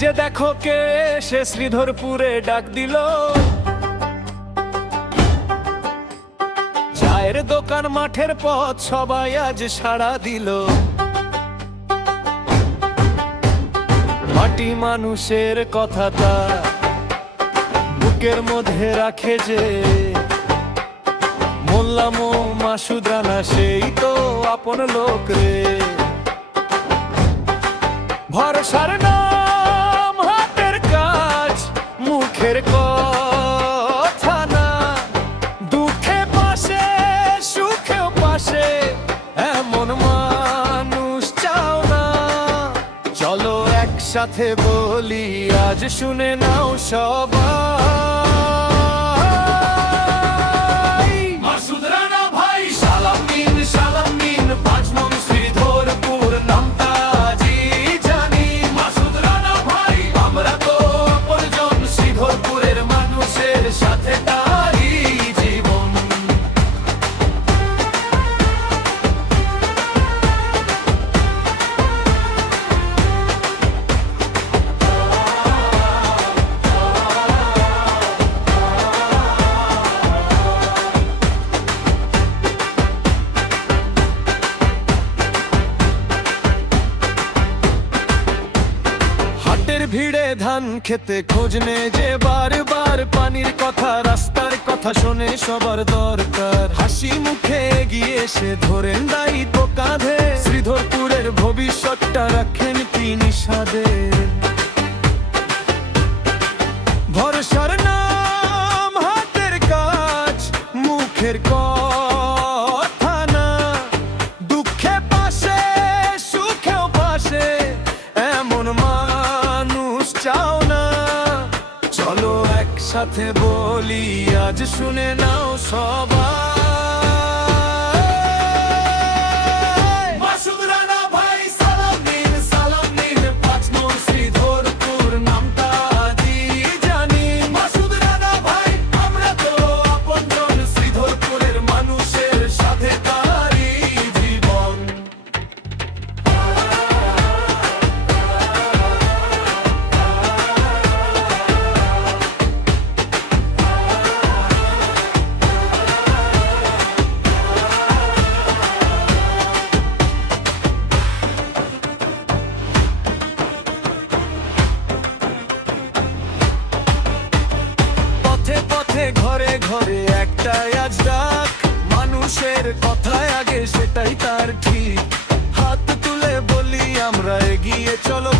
যে দেখো কে সে শ্রীধরপুরে ডাক দিল, চায়ের দোকান মাঠের পথ সবাই আজ সাড়া দিল। মাটি মানুষের কথাটা বুকের মধ্যে রাখে যে, মোল্লা মাসুদ রানা সেই তো আপন লোক রে। ভরসার নাম হাতের কাজ, মুখের কথা না, দুঃখে পাশে সুখেও পাশে এমন মানুষ চাও না। চলো একসাথে বলি আজ শুনে নাও সবাই, মাসুদ রানা ভাই সালাম নিন, সালাম নিন, ৫ নং শ্রীধরপুর নামটা জি জানি। মাসুদ রানা ভাই আমরা তো আপনজন, শ্রীধরপুরের মানুষের সাথে তারই জীবন। ভিড়ে ধান খেতে খোঁজ নে যে বারবার, পানির কথা রাস্তার কথা শোনে সবার দরকার। হাসি মুখে এগিয়ে এসে ধরেন দায়িত্ব কাঁধে, শ্রীধরপুরের ভবিষ্যৎটা রাখেন তিনি সাদে। ভরসার নাম হাতের কাজ, মুখের কথা না, দুঃখে পাশে সুখেও পাশে এমন চাও না। চলো একসাথে বলি আজ শুনে নাও সবাই, মাসুদ রানা ভাই সালাম নিন, সালাম নিন, ৫ নং শ্রীধরপুর নামটা জি জানি। মাসুদ রানা ভাই আমরা তো আপনজন, শ্রীধরপুরের মানুষের সাথে তারই জীবন। ঘরে ঘরে একটাই আজ ডাক, মানুষের কথায় আগে সেটাই তার ঠিক। হাত তুলে বলি আমরা এগিয়ে চলো